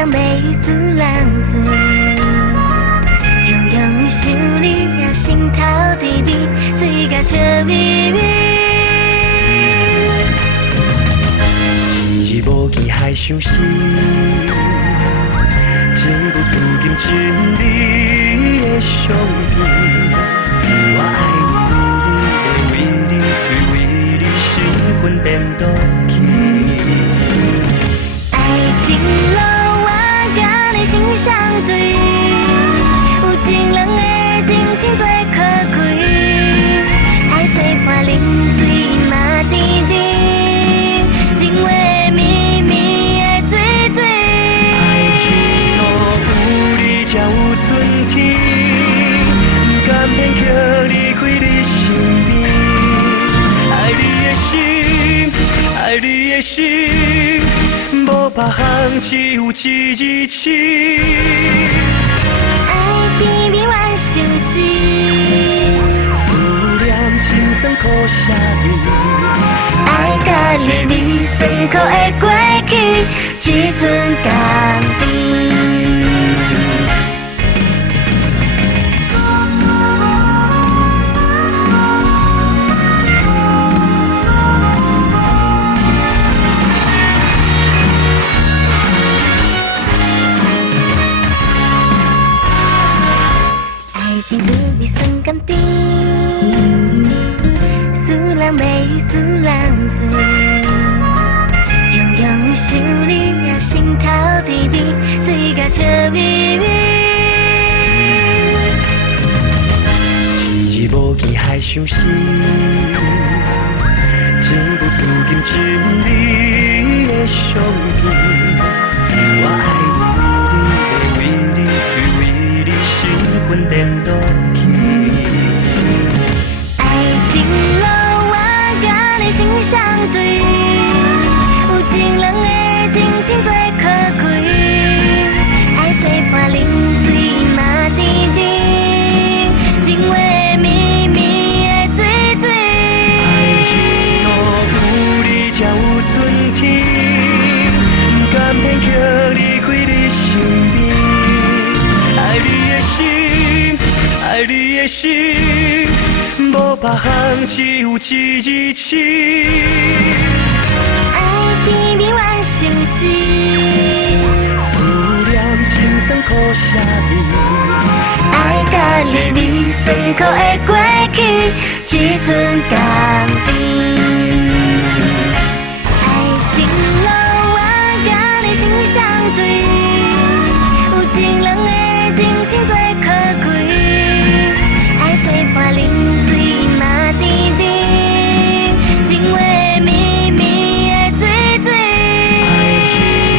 人袂输人醉，样样想你也心头滴滴，嘴角笑眯眯。一无期还伤心，情不自禁亲你的相片。我爱你，为你，为你，身份颠倒去。爱情路我甲你心相对，有情人的真心最可贵，爱做伴啉水嘛甜甜，情话绵绵的嘴嘴。爱情路有你才有春天，不甘愿叫离开你身边。爱你的心，爱你的心。无别项，只有一字情。爱甜蜜万相思，思念心酸苦涩味。爱甲你你辛苦的过去，只剩甘甜。情滋味酸甘甜，输人袂输人醉，样样想你也心头滴滴，嘴角笑眯眯。一无期还伤心，情不自禁亲你的相片。我爱你，为你，为你，身份颠倒去。爱情路我甲你心相对，有情人的真心最可贵，爱做伴啉水嘛甜甜，情话绵绵的嘴嘴。爱情路有你才有春天，不甘愿叫离开你身边。爱你的心，爱你的心，无别项，只有一字情。爱甜蜜万相思，思念心酸苦涩味。爱甲你你辛苦的过去，只剩甘甜。爱情路我甲你心相对，有情人的真心最可贵，爱做伴啉水嘛甜甜，情话绵绵的嘴嘴。爱情路有你才有春天，不甘愿叫离开你身边。爱你的心，爱你的心，无别项，只有一字情。爱甜蜜万相思，思念心酸苦涩味。爱甲你你辛苦的过去，只剩甘甜。爱情路我甲你心相对，有情人的真心最可贵，爱做伴啉水嘛甜甜，情话绵绵的嘴嘴。爱情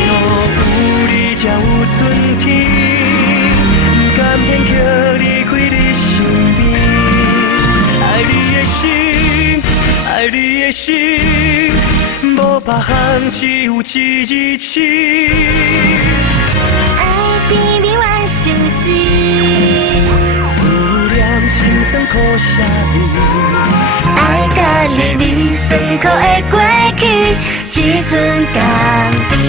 路有你才有春天，不甘愿叫离开你身边。爱你的心，爱你的心，无别项，只有一字情。爱甜蜜万相思，思念心酸苦涩味。爱甲你你辛苦的过去，只剩甘甜。